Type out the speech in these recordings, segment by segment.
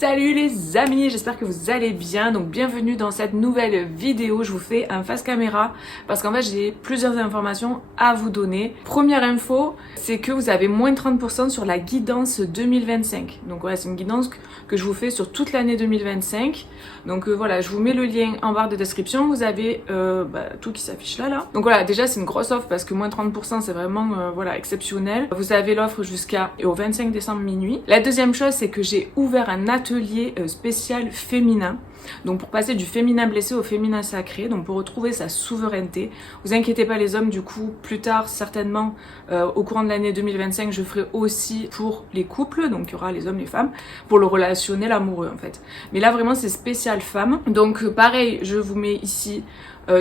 Salut les amis, j'espère que vous allez bien. Donc bienvenue dans cette nouvelle vidéo. Je vous fais un face caméra parce qu'en fait j'ai plusieurs informations à vous donner. Première info, c'est que vous avez moins de 30% sur la guidance 2025. Donc voilà, c'est une guidance que je vous fais sur toute l'année 2025. Donc voilà, je vous mets le lien en barre de description. Vous avez tout qui s'affiche là. Donc voilà, déjà c'est une grosse offre parce que moins de 30% c'est vraiment voilà, exceptionnel. Vous avez l'offre jusqu'au 25 décembre minuit. La deuxième chose, c'est que j'ai ouvert un atelier spécial féminin. Donc pour passer du féminin blessé au féminin sacré, donc pour retrouver sa souveraineté. Vous inquiétez pas les hommes, du coup plus tard certainement au courant de l'année 2025 je ferai aussi pour les couples, donc il y aura les hommes, les femmes, pour le relationnel amoureux en fait. Mais là vraiment c'est spécial femmes. Donc pareil, je vous mets ici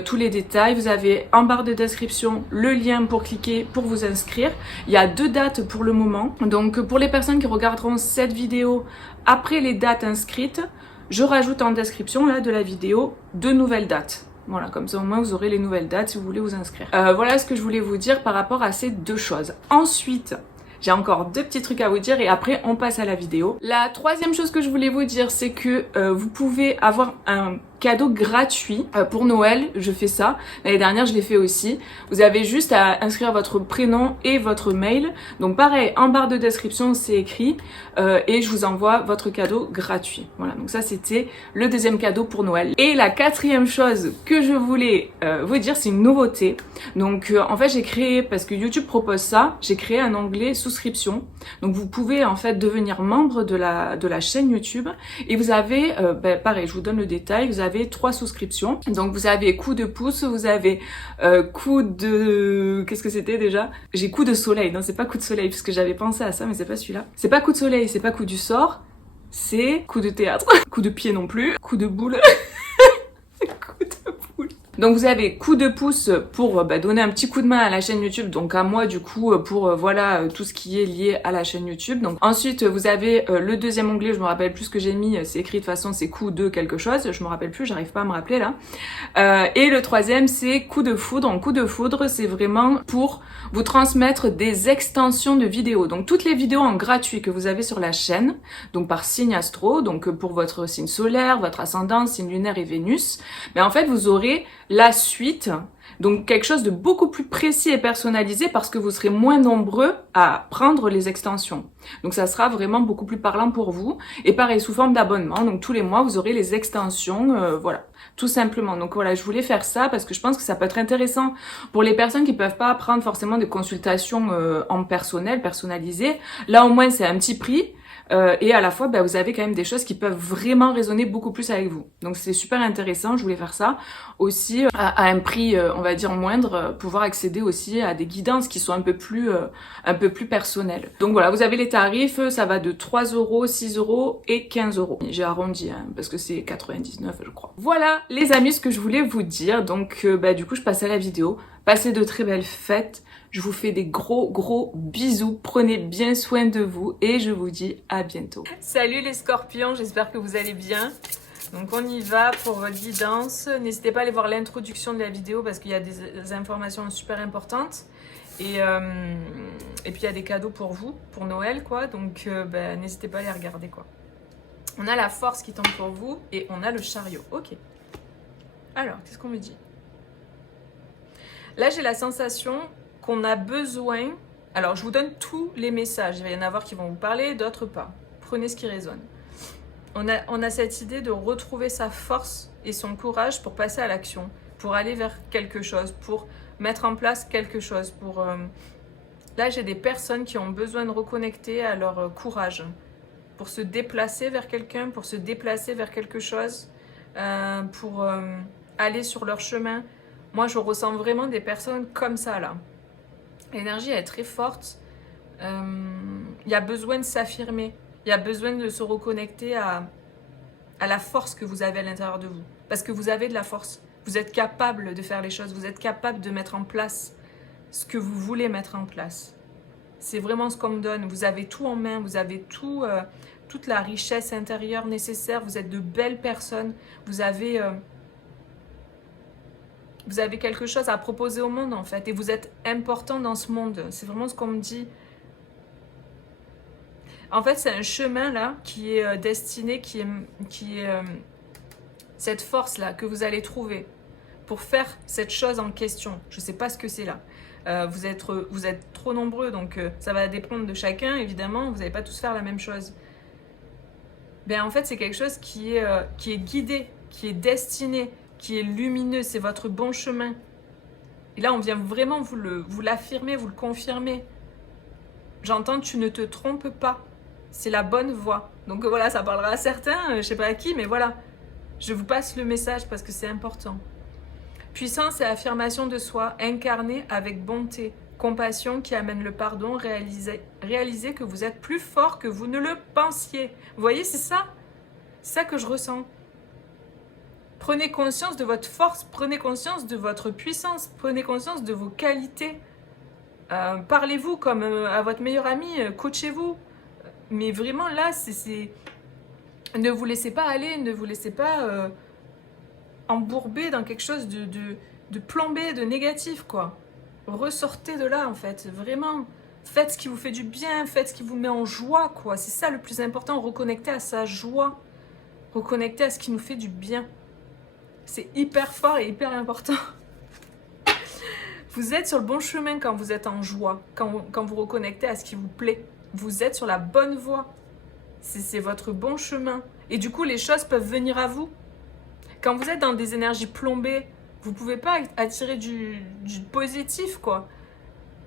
tous les détails. Vous avez en barre de description le lien pour cliquer pour vous inscrire. Il y a 2 dates pour le moment. Donc pour les personnes qui regarderont cette vidéo après les dates inscrites, je rajoute en description là de la vidéo 2 nouvelles dates. Voilà, comme ça au moins vous aurez les nouvelles dates si vous voulez vous inscrire. Voilà ce que je voulais vous dire par rapport à ces 2 choses. Ensuite, j'ai encore 2 petits trucs à vous dire et après on passe à la vidéo. La troisième chose que je voulais vous dire, c'est que vous pouvez avoir un cadeau gratuit pour Noël. Je fais ça. L'année dernière, je l'ai fait aussi. Vous avez juste à inscrire votre prénom et votre mail. Donc pareil, en barre de description, c'est écrit et je vous envoie votre cadeau gratuit. Voilà, donc ça c'était le deuxième cadeau pour Noël. Et la quatrième chose que je voulais vous dire, c'est une nouveauté. Donc en fait, j'ai créé, parce que YouTube propose ça, j'ai créé un onglet souscription. Donc vous pouvez en fait devenir membre de la chaîne YouTube et vous avez, pareil, je vous donne le détail, vous avez 3 souscriptions. Donc vous avez coup de pouce, vous avez coup de... Qu'est-ce que c'était déjà? J'ai coup de soleil, non c'est pas coup de soleil parce que j'avais pensé à ça mais c'est pas celui-là. C'est pas coup de soleil, c'est pas coup du sort, c'est coup de théâtre. Coup de pied non plus, coup de boule. Coup de boule. Donc vous avez coup de pouce pour donner un petit coup de main à la chaîne YouTube, donc à moi du coup pour voilà tout ce qui est lié à la chaîne YouTube. Donc ensuite vous avez le deuxième onglet, je me rappelle plus ce que j'ai mis, c'est écrit de toute façon c'est coup de quelque chose, je me rappelle plus, j'arrive pas à me rappeler là. Et le troisième c'est coup de foudre. En coup de foudre c'est vraiment pour vous transmettre des extensions de vidéos. Donc toutes les vidéos en gratuit que vous avez sur la chaîne, donc par signe astro, donc pour votre signe solaire, votre ascendant, signe lunaire et Vénus, mais en fait vous aurez la suite, donc quelque chose de beaucoup plus précis et personnalisé parce que vous serez moins nombreux à prendre les extensions. Donc ça sera vraiment beaucoup plus parlant pour vous. Et pareil, sous forme d'abonnement, donc tous les mois vous aurez les extensions, voilà, tout simplement. Donc voilà, je voulais faire ça parce que je pense que ça peut être intéressant pour les personnes qui peuvent pas prendre forcément des consultations en personnel, personnalisées. Là au moins c'est un petit prix. Et à la fois, vous avez quand même des choses qui peuvent vraiment résonner beaucoup plus avec vous. Donc c'est super intéressant, je voulais faire ça. Aussi, à un prix, on va dire moindre, pouvoir accéder aussi à des guidances qui sont un peu plus personnelles. Donc voilà, vous avez les tarifs, ça va de 3 €, 6 € et 15 €. J'ai arrondi, hein, parce que c'est 99 je crois. Voilà les amis, ce que je voulais vous dire. Donc du coup, je passe à la vidéo. Passez de très belles fêtes. Je vous fais des gros bisous, prenez bien soin de vous et je vous dis à bientôt. Salut les scorpions, j'espère que vous allez bien. Donc on y va pour votre guidance. N'hésitez pas à aller voir l'introduction de la vidéo parce qu'il y a des informations super importantes. Et puis il y a des cadeaux pour vous, pour Noël quoi, donc n'hésitez pas à les regarder quoi. On a la force qui tombe pour vous et on a le chariot, ok. Alors, qu'est-ce qu'on me dit? Là j'ai la sensation qu'on a besoin, alors je vous donne tous les messages, il va y en avoir qui vont vous parler, d'autres pas. Prenez ce qui résonne. On a cette idée de retrouver sa force et son courage pour passer à l'action, pour aller vers quelque chose, pour mettre en place quelque chose. Là, j'ai des personnes qui ont besoin de reconnecter à leur courage, pour se déplacer vers quelqu'un, pour se déplacer vers quelque chose, pour aller sur leur chemin. Moi, je ressens vraiment des personnes comme ça, là. L'énergie est très forte. Il y a besoin de s'affirmer. Il y a besoin de se reconnecter à la force que vous avez à l'intérieur de vous. Parce que vous avez de la force. Vous êtes capable de faire les choses. Vous êtes capable de mettre en place ce que vous voulez mettre en place. C'est vraiment ce qu'on me donne. Vous avez tout en main. Vous avez toute la richesse intérieure nécessaire. Vous êtes de belles personnes. Vous avez quelque chose à proposer au monde en fait. Et vous êtes important dans ce monde. C'est vraiment ce qu'on me dit. En fait, c'est un chemin là qui est destiné, qui est cette force-là que vous allez trouver pour faire cette chose en question. Je ne sais pas ce que c'est là. Vous êtes trop nombreux, donc ça va dépendre de chacun, évidemment. Vous n'allez pas tous faire la même chose. Ben, en fait, c'est quelque chose qui est guidé, qui est destiné, qui est lumineux. C'est votre bon chemin. Et là, on vient vraiment vous l'affirmer, vous le confirmer. J'entends, tu ne te trompes pas. C'est la bonne voie. Donc voilà, ça parlera à certains, je sais pas à qui, mais voilà. Je vous passe le message parce que c'est important. Puissance et affirmation de soi, incarnée avec bonté, compassion qui amène le pardon, réaliser que vous êtes plus fort que vous ne le pensiez. Vous voyez, c'est ça. C'est ça que je ressens. Prenez conscience de votre force, prenez conscience de votre puissance, prenez conscience de vos qualités. Parlez-vous comme à votre meilleur ami, coachez-vous. Mais vraiment là, ne vous laissez pas aller, ne vous laissez pas embourber dans quelque chose de plombé, de négatif, quoi. Ressortez de là, en fait, vraiment. Faites ce qui vous fait du bien, faites ce qui vous met en joie, quoi. C'est ça le plus important, reconnecter à sa joie. Reconnecter à ce qui nous fait du bien. C'est hyper fort et hyper important. Vous êtes sur le bon chemin quand vous êtes en joie, quand vous reconnectez à ce qui vous plaît. Vous êtes sur la bonne voie. C'est votre bon chemin. Et du coup, les choses peuvent venir à vous. Quand vous êtes dans des énergies plombées, vous ne pouvez pas attirer du positif, quoi.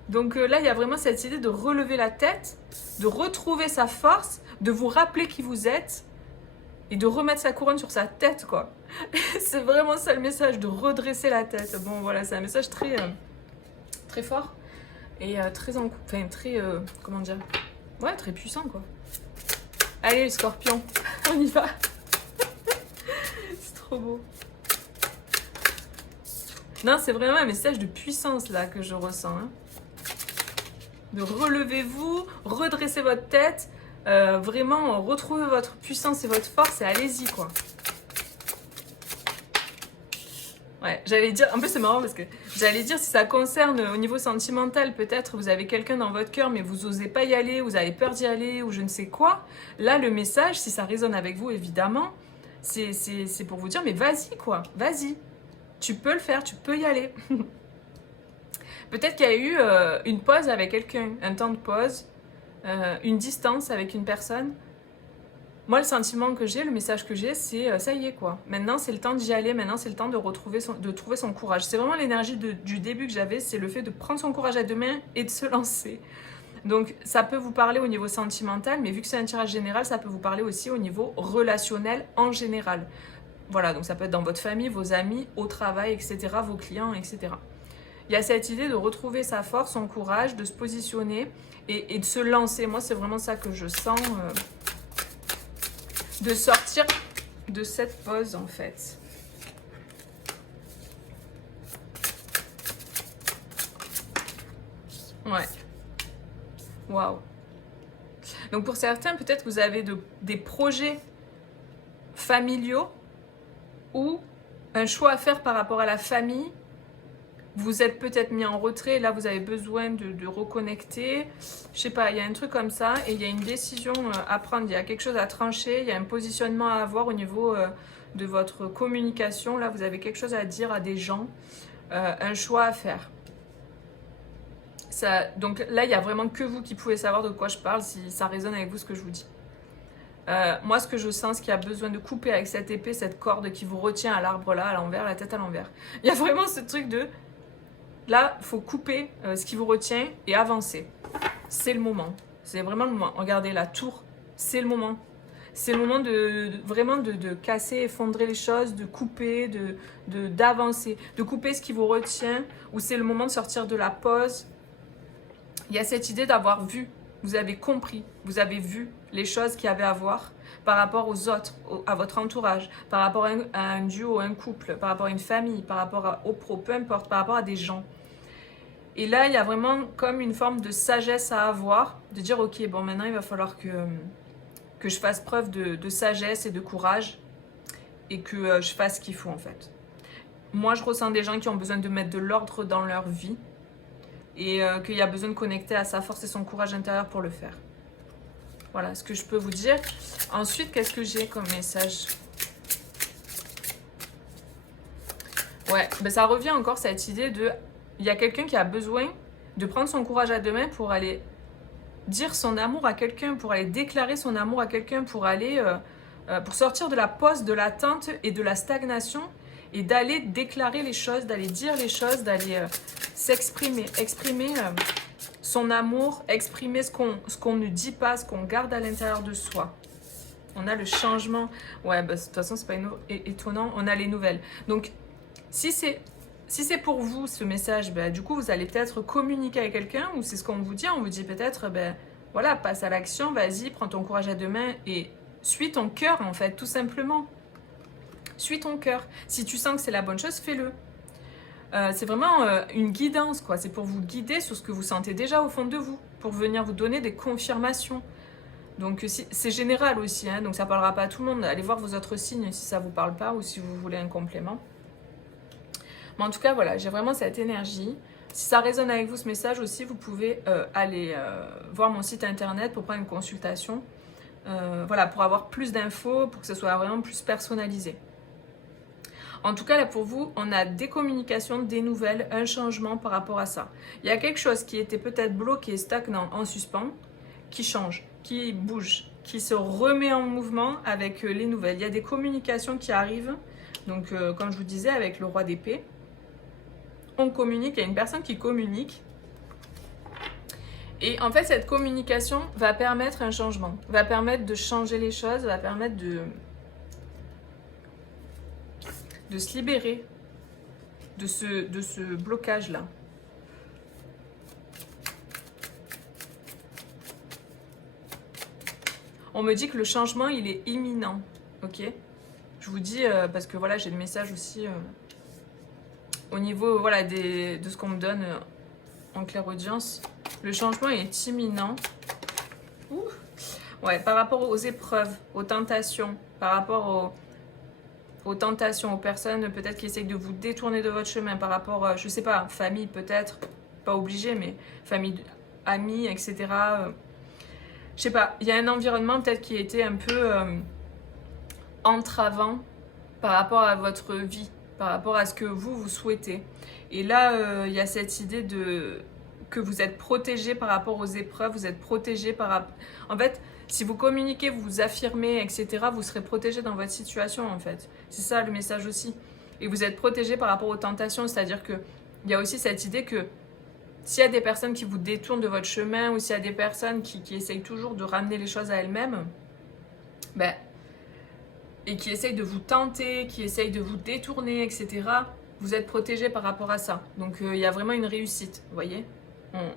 Donc là, il y a vraiment cette idée de relever la tête, de retrouver sa force, de vous rappeler qui vous êtes et de remettre sa couronne sur sa tête, quoi. C'est vraiment ça le message, de redresser la tête. Bon, voilà, c'est un message très, très fort et comment dire, ouais, très puissant, quoi. Allez, les scorpions, on y va. C'est trop beau. Non, c'est vraiment un message de puissance, là, que je ressens. Hein. De relevez-vous, redressez votre tête, vraiment, retrouvez votre puissance et votre force et allez-y, quoi. Ouais, j'allais dire, en plus c'est marrant parce que j'allais dire si ça concerne au niveau sentimental, peut-être vous avez quelqu'un dans votre cœur mais vous osez pas y aller, vous avez peur d'y aller ou je ne sais quoi. Là, le message, si ça résonne avec vous, évidemment, c'est pour vous dire mais vas-y quoi, vas-y. Tu peux le faire, tu peux y aller. Peut-être qu'il y a eu une pause avec quelqu'un, un temps de pause, une distance avec une personne. Moi, le sentiment que j'ai, le message que j'ai, c'est ça y est quoi. Maintenant, c'est le temps d'y aller. Maintenant, c'est le temps de trouver son courage. C'est vraiment l'énergie du début que j'avais, c'est le fait de prendre son courage à deux mains et de se lancer. Donc, ça peut vous parler au niveau sentimental, mais vu que c'est un tirage général, ça peut vous parler aussi au niveau relationnel en général. Voilà, donc ça peut être dans votre famille, vos amis, au travail, etc., vos clients, etc. Il y a cette idée de retrouver sa force, son courage, de se positionner et de se lancer. Moi, c'est vraiment ça que je sens. De sortir de cette pause en fait. Ouais. Waouh. Donc pour certains, peut-être vous avez des projets familiaux ou un choix à faire par rapport à la famille. Vous êtes peut-être mis en retrait, là vous avez besoin de reconnecter. Je sais pas, il y a un truc comme ça et il y a une décision à prendre, il y a quelque chose à trancher, il y a un positionnement à avoir au niveau de votre communication. Là vous avez quelque chose à dire à des gens, un choix à faire. Donc là il n'y a vraiment que vous qui pouvez savoir de quoi je parle, si ça résonne avec vous ce que je vous dis. Moi ce que je sens, c'est qu'il y a besoin de couper avec cette épée, cette corde qui vous retient à l'arbre là, à l'envers, la tête à l'envers. Il y a vraiment ce truc de... Là, il faut couper ce qui vous retient et avancer. C'est le moment. C'est vraiment le moment. Regardez la tour, c'est le moment. C'est le moment vraiment de casser, effondrer les choses, de couper, d'avancer, de couper ce qui vous retient, ou c'est le moment de sortir de la pause. Il y a cette idée d'avoir vu, vous avez compris, vous avez vu les choses qu'il y avait à voir par rapport aux autres, à votre entourage, par rapport à un duo, un couple, par rapport à une famille, par rapport aux pros, peu importe, par rapport à des gens. Et là, il y a vraiment comme une forme de sagesse à avoir, de dire ok, bon maintenant il va falloir que je fasse preuve de sagesse et de courage et que je fasse ce qu'il faut en fait. Moi, je ressens des gens qui ont besoin de mettre de l'ordre dans leur vie et qu'il y a besoin de connecter à sa force et son courage intérieur pour le faire. Voilà ce que je peux vous dire. Ensuite, qu'est-ce que j'ai comme message? Ouais, ben ça revient encore cette idée de... Il y a quelqu'un qui a besoin de prendre son courage à deux mains pour aller dire son amour à quelqu'un, pour aller déclarer son amour à quelqu'un, pour aller... pour sortir de la pause, de l'attente et de la stagnation et d'aller déclarer les choses, d'aller dire les choses, d'aller s'exprimer, exprimer son amour, exprimer ce qu'on ne dit pas, ce qu'on garde à l'intérieur de soi. On a le changement. Ouais, bah, de toute façon, c'est pas étonnant. On a les nouvelles. Donc, si c'est pour vous ce message, bah, du coup, vous allez peut-être communiquer avec quelqu'un ou c'est ce qu'on vous dit. On vous dit peut-être, bah, voilà, passe à l'action, vas-y, prends ton courage à deux mains et suis ton cœur, en fait, tout simplement. Suis ton cœur. Si tu sens que c'est la bonne chose, fais-le. C'est vraiment une guidance, quoi. C'est pour vous guider sur ce que vous sentez déjà au fond de vous, pour venir vous donner des confirmations. Donc c'est général aussi, hein, donc ça ne parlera pas à tout le monde. Allez voir vos autres signes si ça ne vous parle pas ou si vous voulez un complément. Mais en tout cas, voilà, j'ai vraiment cette énergie. Si ça résonne avec vous ce message aussi, vous pouvez aller voir mon site internet pour prendre une consultation. Voilà, pour avoir plus d'infos, pour que ce soit vraiment plus personnalisé. En tout cas, là pour vous, on a des communications, des nouvelles, un changement par rapport à ça. Il y a quelque chose qui était peut-être bloqué, stagnant, en suspens, qui change, qui bouge, qui se remet en mouvement avec les nouvelles. Il y a des communications qui arrivent, donc comme je vous disais, avec le roi d'épée, on communique, il y a une personne qui communique. Et en fait, cette communication va permettre un changement, va permettre de changer les choses, va permettre de se libérer de ce blocage-là. On me dit que le changement, il est imminent, ok? Je vous dis, parce que voilà, j'ai le message aussi au niveau voilà, de ce qu'on me donne en clairaudience. Le changement est imminent. Ouh. Ouais, par rapport aux épreuves, aux tentations, par rapport aux tentations, aux personnes peut-être qui essayent de vous détourner de votre chemin, par rapport, je sais pas, famille peut-être, pas obligé, mais famille, amis, etc. Je sais pas, il y a un environnement peut-être qui était un peu entravant par rapport à votre vie, par rapport à ce que vous souhaitez. Et là, il y a cette idée que vous êtes protégé par rapport aux épreuves, vous êtes protégé par... En fait, si vous communiquez, vous vous affirmez, etc., vous serez protégé dans votre situation, en fait. C'est ça le message aussi. Et vous êtes protégé par rapport aux tentations, c'est-à-dire qu'il y a aussi cette idée que s'il y a des personnes qui vous détournent de votre chemin ou s'il y a des personnes qui essayent toujours de ramener les choses à elles-mêmes, ben, et qui essayent de vous tenter, qui essayent de vous détourner, etc., vous êtes protégé par rapport à ça. Donc, il y a vraiment une réussite, vous voyez ?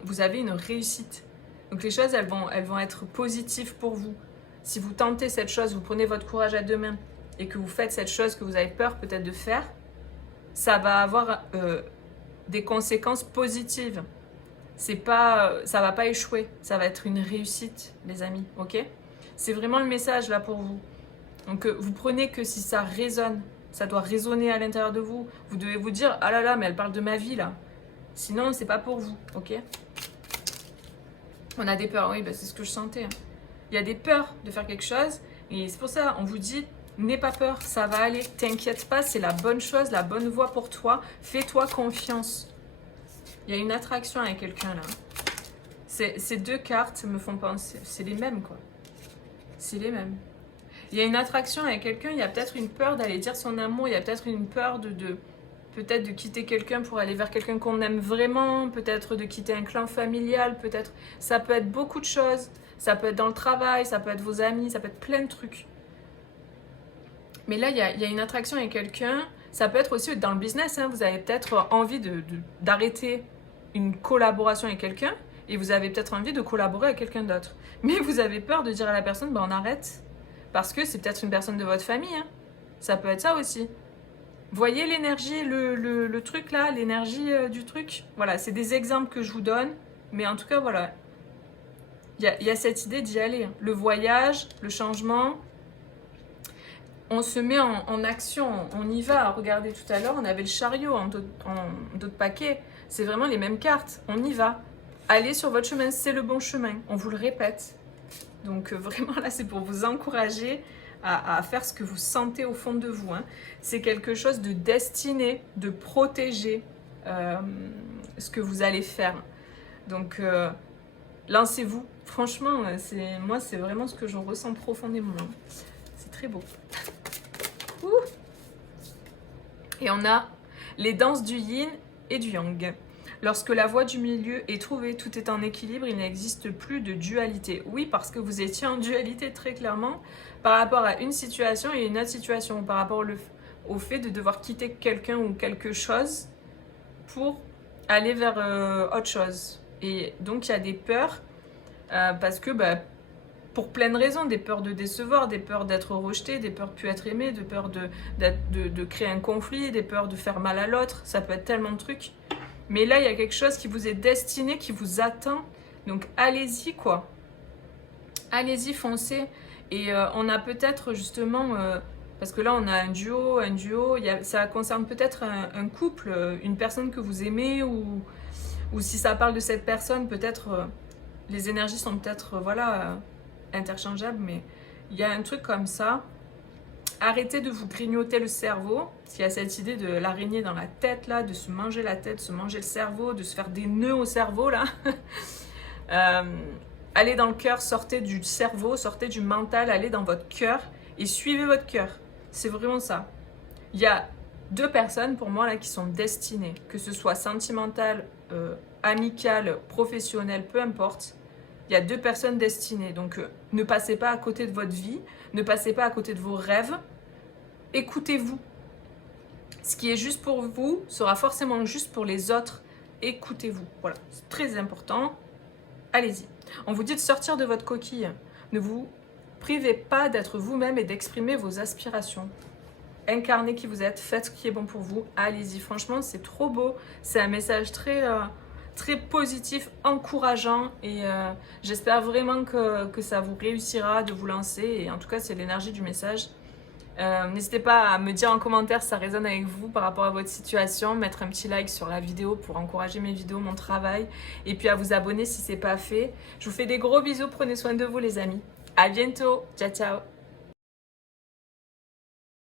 Vous avez une réussite. Donc, les choses, elles vont être positives pour vous. Si vous tentez cette chose, vous prenez votre courage à deux mains et que vous faites cette chose que vous avez peur peut-être de faire, ça va avoir des conséquences positives. Ça va pas échouer, ça va être une réussite, les amis, ok? C'est vraiment le message là pour vous. Donc vous prenez que si ça résonne, ça doit résonner à l'intérieur de vous. Vous devez vous dire, ah là là, mais elle parle de ma vie là. Sinon, c'est pas pour vous, ok? On a des peurs, oui, bah, c'est ce que je sentais. Hein. Il y a des peurs de faire quelque chose, et c'est pour ça, on vous dit, n'aie pas peur, ça va aller, t'inquiète pas, c'est la bonne chose, la bonne voie pour toi, fais-toi confiance. Il y a une attraction avec quelqu'un là. Ces deux cartes me font penser, c'est les mêmes quoi. C'est les mêmes. Il y a une attraction avec quelqu'un, il y a peut-être une peur d'aller dire son amour, il y a peut-être une peur peut-être de quitter quelqu'un pour aller vers quelqu'un qu'on aime vraiment, peut-être de quitter un clan familial, peut-être... Ça peut être beaucoup de choses, ça peut être dans le travail, ça peut être vos amis, ça peut être plein de trucs. Mais là, il y a une attraction avec quelqu'un, ça peut être aussi dans le business, hein, vous avez peut-être envie d'arrêter une collaboration avec quelqu'un et vous avez peut-être envie de collaborer avec quelqu'un d'autre. Mais vous avez peur de dire à la personne, bah, on arrête, parce que c'est peut-être une personne de votre famille, hein. Ça peut être ça aussi. Voyez l'énergie, le truc là, l'énergie du truc. Voilà, c'est des exemples que je vous donne. Mais en tout cas, voilà. Il y a cette idée d'y aller. Le voyage, le changement. On se met en action, on y va. Regardez, tout à l'heure, on avait le chariot en d'autres paquets. C'est vraiment les mêmes cartes. On y va. Allez sur votre chemin, c'est le bon chemin. On vous le répète. Donc vraiment là, c'est pour vous encourager à faire ce que vous sentez au fond de vous. Hein. C'est quelque chose de destiné, de protéger ce que vous allez faire. Donc lancez-vous. Franchement, moi, c'est vraiment ce que je ressens profondément. C'est très beau. Ouh. Et on a les danses du yin et du yang. Lorsque la voie du milieu est trouvée, tout est en équilibre, il n'existe plus de dualité. Oui, parce que vous étiez en dualité très clairement par rapport à une situation et une autre situation, par rapport au fait de devoir quitter quelqu'un ou quelque chose pour aller vers autre chose. Et donc il y a des peurs parce que pour plein de raisons, des peurs de décevoir, des peurs d'être rejeté, des peurs de ne plus être aimé, des peurs de créer un conflit, des peurs de faire mal à l'autre, ça peut être tellement de trucs. Mais là, il y a quelque chose qui vous est destiné, qui vous attend. Donc allez-y quoi. Allez-y, foncez. Et on a peut-être justement, parce que là on a un duo, ça concerne peut-être un couple, une personne que vous aimez, ou si ça parle de cette personne, peut-être les énergies sont peut-être interchangeables, mais il y a un truc comme ça. Arrêtez de vous grignoter le cerveau. Il y a cette idée de l'araignée dans la tête, là, de se manger la tête, de se manger le cerveau, de se faire des nœuds au cerveau, là. Allez dans le cœur, sortez du cerveau, sortez du mental, allez dans votre cœur et suivez votre cœur. C'est vraiment ça. Il y a 2 personnes, pour moi, là, qui sont destinées, que ce soit sentimental, amical, professionnel, peu importe. Il y a 2 personnes destinées, donc ne passez pas à côté de votre vie, ne passez pas à côté de vos rêves, écoutez-vous. Ce qui est juste pour vous sera forcément juste pour les autres, écoutez-vous. Voilà, c'est très important, allez-y. On vous dit de sortir de votre coquille, ne vous privez pas d'être vous-même et d'exprimer vos aspirations. Incarnez qui vous êtes, faites ce qui est bon pour vous, allez-y. Franchement, c'est trop beau, c'est un message très positif, encourageant, et j'espère vraiment que ça vous réussira de vous lancer, et en tout cas c'est l'énergie du message. N'hésitez pas à me dire en commentaire si ça résonne avec vous par rapport à votre situation, mettre un petit like sur la vidéo pour encourager mes vidéos, mon travail, et puis à vous abonner si ce n'est pas fait. Je vous fais des gros bisous, prenez soin de vous les amis. À bientôt, ciao ciao.